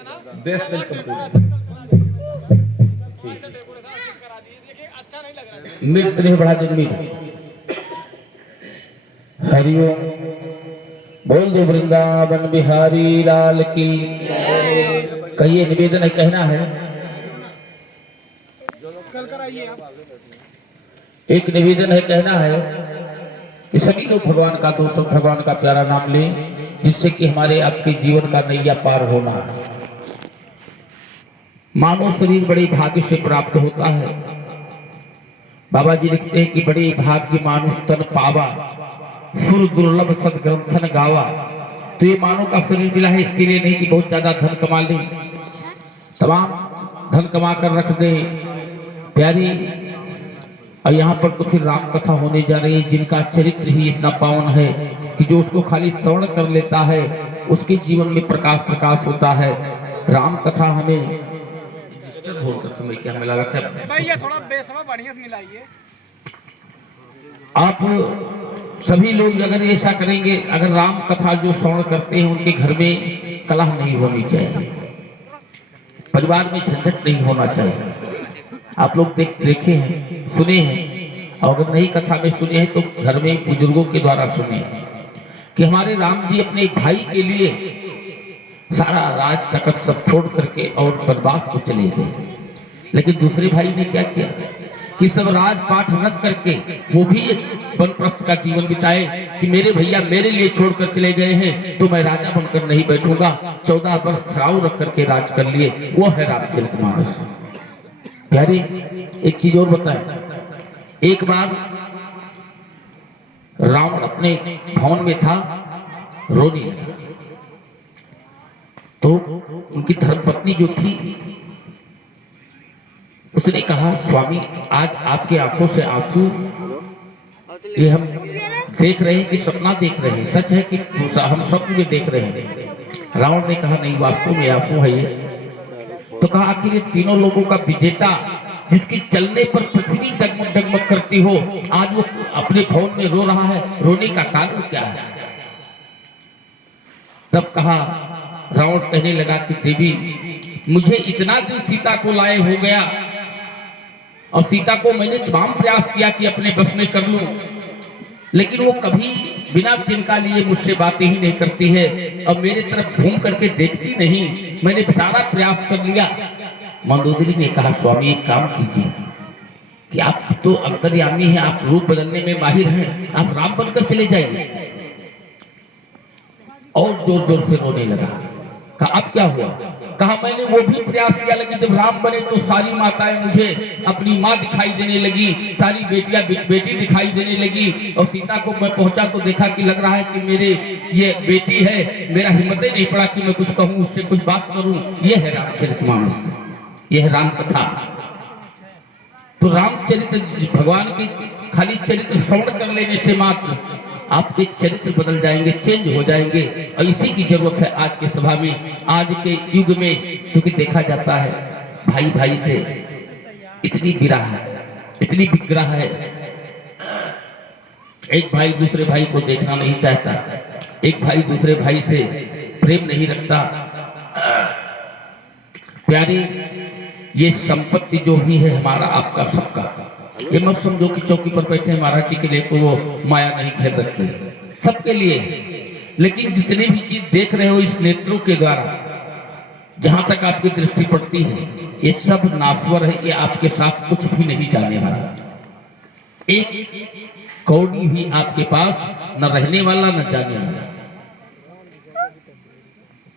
देश वेलकम मृत नहीं बढ़ा दिन हरिओम। बोल दो वृंदावन बिहारी लाल की। कहिए, निवेदन है, कहना है। एक निवेदन है, कहना है कि सभी लोग भगवान का दोस्तों भगवान का प्यारा नाम लें, जिससे कि हमारे आपके जीवन का नैया पार होना है। मानव शरीर बड़े भाग्य से प्राप्त होता है। बाबा जी लिखते हैं कि बड़े भाग्य मानुष तन पावा, सुर दुर्लभ सदग्रंथन गावा। तो ये मानव का शरीर मिला है इसके लिए नहीं कि बहुत ज्यादा धन कमा लें, तमाम धन कमा कर रख दे प्यारी। और यहाँ पर तो फिर राम कथा होने जा रही है, जिनका चरित्र ही इतना पावन है कि जो उसको खाली श्रवण कर लेता है उसके जीवन में प्रकाश प्रकाश होता है। राम कथा हमें समय क्या मिला रखा है भैया, थोड़ा बेसवा बढ़िया मिलाइए। आप सभी लोग अगर ऐसा करेंगे, अगर राम कथा जो श्रवण करते हैं उनके घर में कलह नहीं होनी चाहिए, परिवार में झंझट नहीं होना चाहिए। आप लोग देखे हैं, सुने हैं, और अगर नई कथा में सुने हैं तो घर में बुजुर्गों के द्वारा सुने कि हमारे राम जी अपने भाई के लिए सारा राज तकत सब छोड़ करके और वनवास को चले गए। लेकिन दूसरे भाई ने क्या किया कि सब राजपाट रख करके वो भी एक वनप्रस्थ का जीवन बिताए कि मेरे भैया मेरे लिए छोड़कर चले गए हैं तो मैं राजा बनकर नहीं बैठूंगा। 14 वर्ष खराउ रख करके राज कर लिए। वो है रामचरितमानस। प्यारे, एक चीज और बताए। एक बार रावण अपने भवन में था, रोने लगा। तो उनकी धर्मपत्नी जो थी उसने कहा, स्वामी आज आपकी आंखों से आंसू ये हम देख रहे हैं कि सपना देख रहे हैं, सच है कि हम स्वप्न में देख रहे हैं। रावण ने कहा, नहीं वास्तव में आंसू है ये। तो कहा, आखिर ये तीनों लोगों का विजेता जिसके चलने पर पृथ्वी डगमग डगमग करती हो, आज वो अपने भवन में रो रहा है, रोने का कारण क्या है? तब कहा, रावण कहने लगा कि देवी मुझे इतना दिन सीता को लाए हो गया और सीता को मैंने तमाम प्रयास किया कि अपने बस में कर लूं, लेकिन वो कभी बिना तिनका लिए मुझसे बातें ही नहीं करती है और मेरे तरफ घूम करके देखती नहीं। मैंने सारा प्रयास कर लिया। मंदोदरी ने कहा, स्वामी एक काम कीजिए कि आप तो अंतर्यामी हैं, आप रूप बदलने में माहिर हैं, आप राम बनकर चले जाइए। और जोर जोर से रोने लगा। कहा, अब क्या हुआ? कहा, मैंने वो भी प्रयास किया, लेकिन जब राम बने तो सारी माताएं मुझे अपनी माँ दिखाई देने लगी, सारी बेटियां बेटी दिखाई देने लगी। और सीता को मैं पहुंचा तो देखा कि लग रहा है कि मेरे ये बेटी है, मेरा हिम्मत ही नहीं पड़ा कि मैं कुछ कहूं, उससे कुछ बात करूं। ये है रामचरितमानस, ये है राम कथा। तो रामचरित्र भगवान के खाली चरित्र श्रवण कर लेने से मात्र आपके चरित्र बदल जाएंगे, चेंज हो जाएंगे। और इसी की जरूरत है आज के सभा में, आज के युग में, क्योंकि देखा जाता है भाई भाई से इतनी विरह है, इतनी विग्रह है। एक भाई दूसरे भाई को देखना नहीं चाहता, एक भाई दूसरे भाई से प्रेम नहीं रखता। प्यारी, ये संपत्ति जो भी है हमारा आपका सबका, ये मत समझो कि चौकी पर बैठे महाराज जी के लिए तो वो माया नहीं खेल रखी है, सबके लिए। लेकिन जितनी भी चीज देख रहे हो इस नेत्रों के द्वारा, जहां तक आपकी दृष्टि पड़ती है, ये सब नाश्वर है, ये आपके साथ कुछ भी नहीं जाने वाला। एक कौड़ी भी आपके पास न रहने वाला न जाने वाला,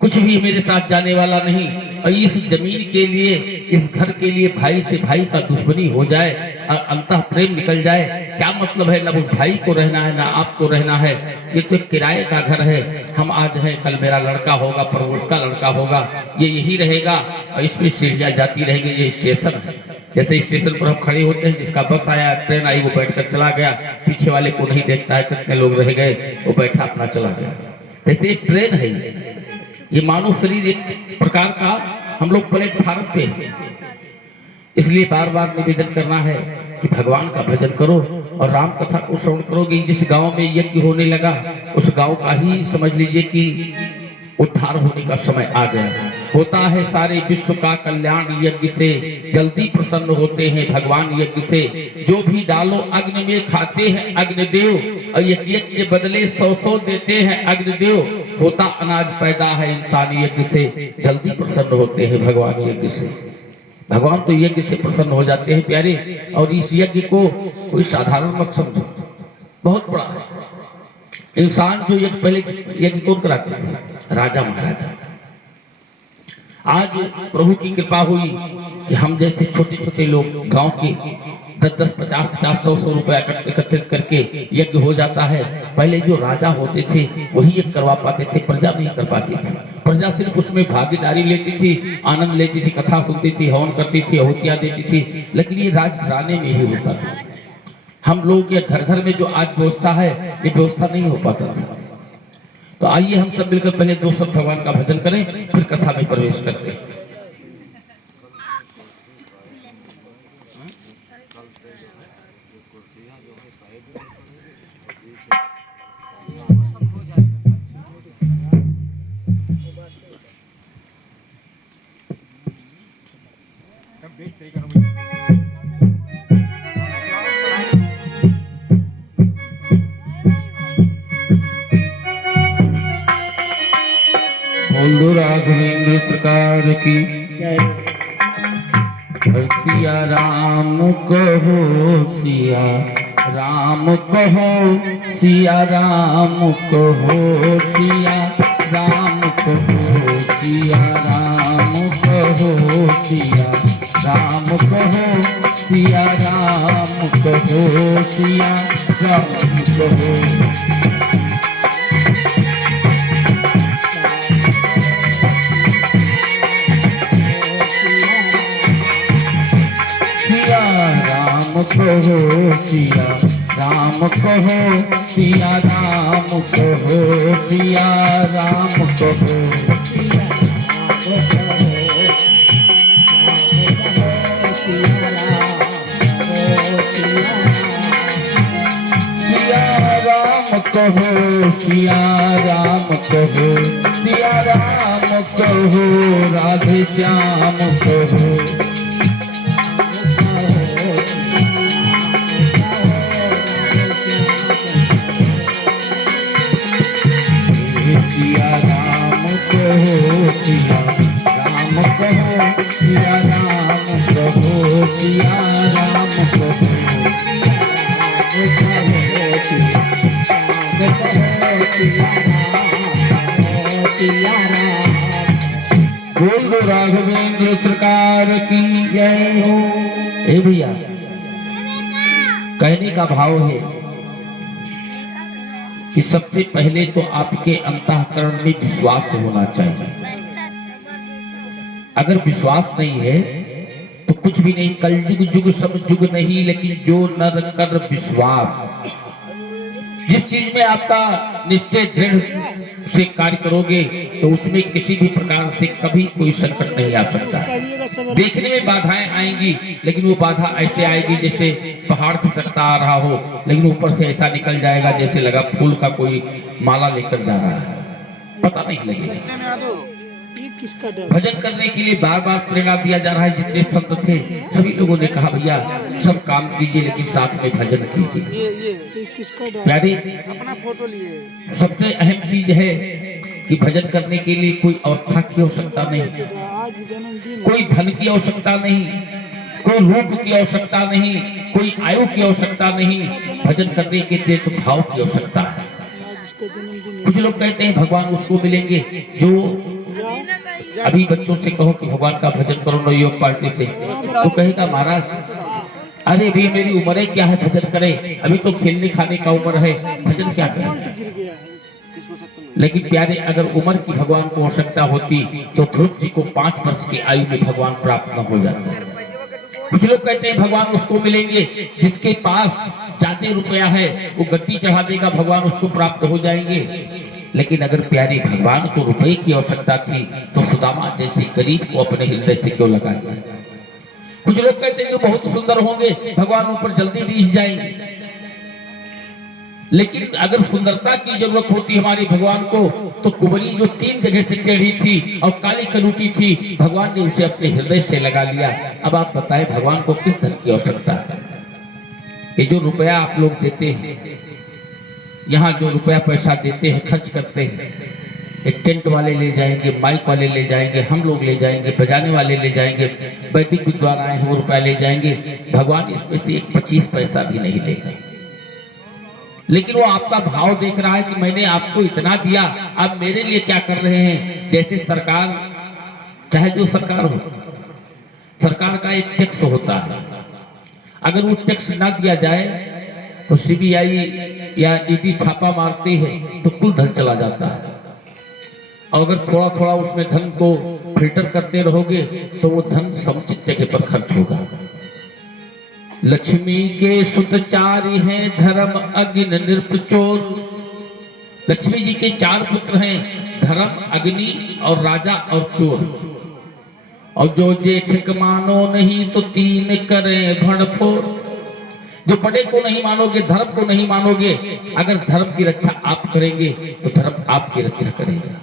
कुछ भी मेरे साथ जाने वाला नहीं। और इस जमीन के लिए, इस घर के लिए भाई से भाई का दुश्मनी हो जाए और अंतः प्रेम निकल जाए, क्या मतलब है? न उस भाई को रहना है, ना आपको रहना है। ये तो एक किराए का घर है, हम आज हैं, कल मेरा लड़का होगा, पर उसका लड़का होगा, ये यही रहेगा। और इसमें सीढ़ियाँ जाती रहेंगी। ये स्टेशन है, जैसे स्टेशन पर हम खड़े होते हैं, जिसका बस आया, ट्रेन आई, वो बैठकर चला गया, पीछे वाले को नहीं देखता है कितने लोग रह गए, वो बैठा अपना चला गया। जैसे एक ट्रेन है, ये मानव शरीर एक प्रकार का हम लोग प्लेटफार्म पे, इसलिए बार बार निवेदन करना है कि भगवान का भजन करो और राम कथा को श्रवण करोगे। जिस गांव में यज्ञ होने लगा, उस गांव का ही समझ लीजिए कि उद्धार होने का समय आ गया। होता है सारे विश्व का कल्याण यज्ञ से, जल्दी प्रसन्न होते हैं भगवान यज्ञ से। जो भी डालो अग्नि में खाते हैं अग्निदेव, और यज्ञ के बदले 100 देते हैं अग्निदेव। होता अनाज पैदा है इंसान यज्ञ से, जल्दी प्रसन्न होते हैं भगवान यज्ञ से। भगवान तो यज्ञ से प्रसन्न हो जाते हैं प्यारे। और इस यज्ञ को कोई साधारण मत समझो, बहुत बड़ा है। इंसान जो यज्ञ, पहले यज्ञ कौन कराते थे? राजा महाराजा। आज प्रभु की कृपा हुई कि हम जैसे छोटे छोटे लोग गांव के 10-10, 50-50, 100-100 रुपया एकत्रित करके यज्ञ हो जाता है। पहले जो राजा होते थे वही यज्ञ करवा पाते थे, प्रजा नहीं कर पाती थी। प्रजा सिर्फ उसमें भागीदारी लेती थी, आनंद लेती थी, कथा सुनती थी, हवन करती थी, आहुतियां देती थी। लेकिन ये राजघराने में ही होता था। हम लोग के घर घर में जो आज व्यवस्था है, ये व्यवस्था नहीं हो पाता था। तो आइए हम सब मिलकर पहले 2 शब्द भगवान का भजन करें, फिर कथा में प्रवेश करते हैं। बोलो राघवेंद्र सरकार की जय। सिया राम कहो, सिया राम कहो, सिया राम कहो, सिया राम कहो, सिया राम कहो, सिया राम कहो, सिया राम कहो, सिया राम कहो। कहो सिया राम कहो, सिया राम कहो, सिया राम कहो, सिया राम कहो, सिया राम कहो, सिया राम कहो, राधे श्याम कहो। सिया राम कहो, सिया राम कहो, सिया राम कहो, सिया राम कहो, बोल दो राघवेंद्र सरकार की जय हो। ए भैया, कहने का भाव है कि सबसे पहले तो आपके अंतःकरण में विश्वास होना चाहिए। अगर विश्वास नहीं है तो कुछ भी नहीं। कल युग सब युग नहीं, लेकिन जो नर कर विश्वास। जिस चीज में आपका निश्चय दृढ़ से कार्य करोगे तो उसमें किसी भी प्रकार से कभी कोई संकट नहीं आ सकता। देखने में बाधाएं आएंगी, लेकिन वो बाधा ऐसे आएगी जैसे पहाड़ खिसकता आ रहा हो, लेकिन ऊपर से ऐसा निकल जाएगा जैसे लगा फूल का कोई माला लेकर जा रहा है, पता नहीं लगेगा। भजन करने के लिए बार बार प्रेरणा दिया जा रहा है। जितने संत थे सभी लोगों ने कहा भैया सब काम कीजिए लेकिन साथ में भजन कीजिए। प्यारे, अपना फोटो लिए सबसे अहम चीज है कि भजन करने के लिए कोई अवस्था की आवश्यकता नहीं, कोई धन की आवश्यकता नहीं, कोई रूप की आवश्यकता नहीं, कोई आयु की आवश्यकता नहीं। भजन करने के लिए तो भाव की आवश्यकता है। कुछ लोग कहते हैं भगवान उसको मिलेंगे जो, अभी बच्चों से कहो कि भगवान का भजन करो न योग पार्टी से, तो कहेगा महाराज अरे भाई मेरी उम्र है क्या है भजन करे, अभी तो खेलने खाने का उम्र है, भजन क्या करे। लेकिन प्यारे, अगर उम्र की भगवान को आवश्यकता होती तो ध्रुव जी को 5 वर्ष की आयु में भगवान प्राप्त न हो जाते। कुछ लोग कहते हैं भगवान उसको मिलेंगे जिसके पास ज्यादा रुपया है, वो गद्दी चढ़ा देगा, भगवान उसको प्राप्त हो जाएंगे। लेकिन अगर प्यारे भगवान को रुपए की आवश्यकता थी तो सुदामा जैसे गरीब को अपने हृदय से क्यों लगा दिया। कुछ लोग कहते हैं जो बहुत सुंदर होंगे भगवान उन पर जल्दी रीझ जाएंगे। लेकिन अगर सुंदरता की जरूरत होती हमारे भगवान को तो कुंवरी जो 3 जगह से टेढ़ी थी और काली कलूटी थी, भगवान ने उसे अपने हृदय से लगा लिया। अब आप बताएं भगवान को किस धन की आवश्यकता है? ये जो रुपया आप लोग देते हैं, यहाँ जो रुपया पैसा देते हैं, खर्च करते हैं, एक टेंट वाले ले जाएंगे, माइक वाले ले जाएंगे, हम लोग ले जाएंगे, बजाने वाले ले जाएंगे, वैदिक विद्वान आए हैं वो रुपया ले जाएंगे, भगवान इसमें से एक 25 पैसा भी नहीं लेगा। लेकिन वो आपका भाव देख रहा है कि मैंने आपको इतना दिया, आप मेरे लिए क्या कर रहे हैं। जैसे सरकार, चाहे जो सरकार हो, सरकार का एक टैक्स होता है, अगर वो टैक्स ना दिया जाए तो सीबीआई या ईडी छापा मारती है तो कुल धन चला जाता है। और अगर थोड़ा थोड़ा उसमें धन को फिल्टर करते रहोगे तो वो धन समुचित जगह पर खर्च होगा। लक्ष्मी के सुतचारी हैं धर्म अग्नि नृपचोर। लक्ष्मी जी के 4 पुत्र हैं, धर्म, अग्नि और राजा और चोर। और जो जेठ मानो नहीं तो 3 करे भड़फोड़। जो बड़े को नहीं मानोगे, धर्म को नहीं मानोगे, अगर धर्म की रक्षा आप करेंगे तो धर्म आपकी रक्षा करेगा।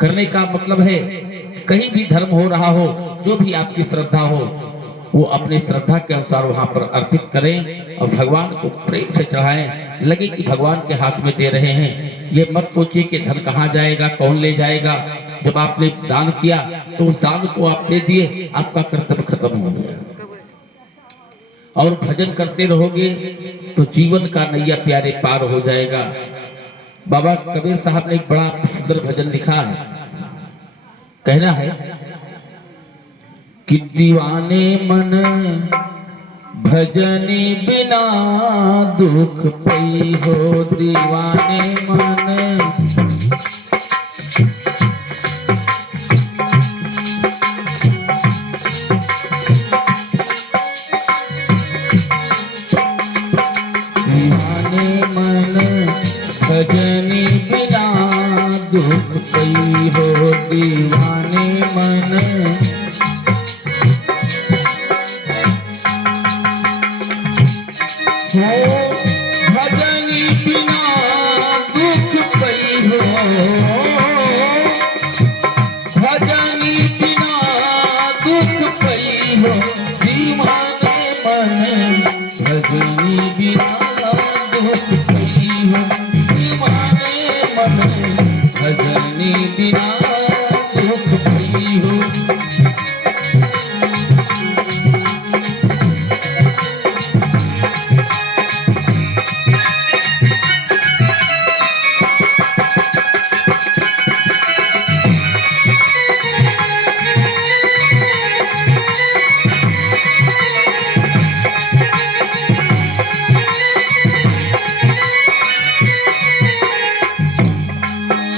करने का मतलब है कहीं भी धर्म हो रहा हो, जो भी आपकी श्रद्धा हो, वो अपनी श्रद्धा के अनुसार वहां पर अर्पित करें और भगवान को प्रेम से चढ़ाएं। लगे कि भगवान के हाथ में दे रहे हैं। ये मत सोचिए कि धन कहाँ जाएगा, कौन ले जाएगा। जब आपने दान किया तो उस दान को आप दे दिए, आपका कर्तव्य खत्म हो गया। और भजन करते रहोगे तो जीवन का नैया प्यारे पार हो जाएगा। बाबा कबीर साहब ने एक बड़ा सुंदर भजन लिखा है। कहना है कि दीवाने मन भजनी बिना दुख पई हो। दीवाने मन भजनी बिना दुख पई हो। दीवाने मन हो, भजनी बिना दुख पई हो। भजनी बिना दुख पई हो। दीवाने मन भजनी बिना दुख पई हो। भजनी बिना दुख पई हो।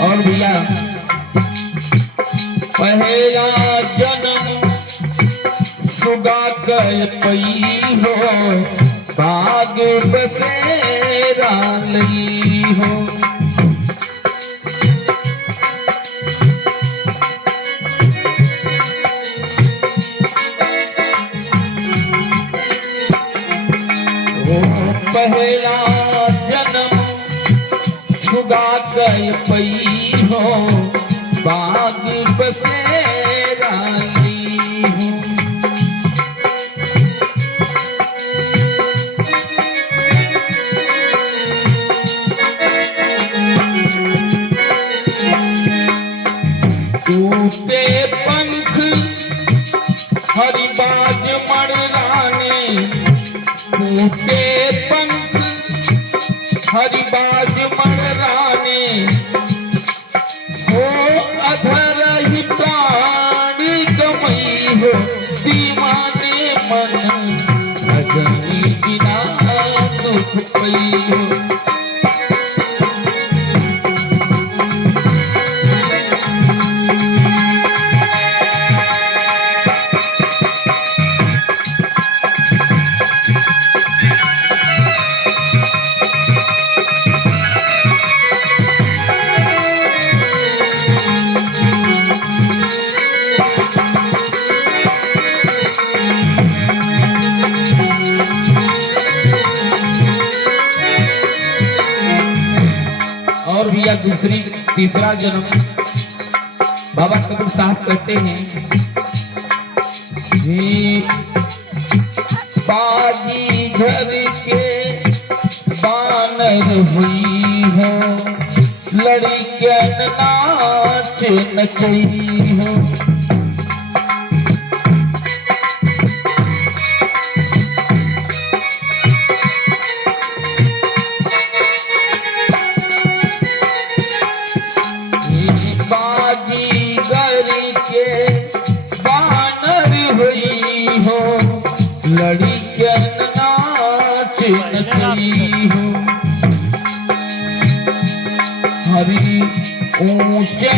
और भैया पहला जन्म सुगा कय पई हो। बाग बसेरा लई हो। पहला जन्म सुगा कय पई हो। बाग बसेरा ली हो। टूटे पंख हरिबाज मड़राने। टूटे पंख हरिबाज मड़राने। हो अधर ही प्राण गमई हो। दीवाने मन भजनी बिना दुख पई हो। लिया तीसरा जन्म। बाबा कबीर साहब कहते हैं बाजी घर के बानर हुई हो, लड़कियन नाच नचई हो। लड़कियन नाच नचई हो। हरी ऊंचे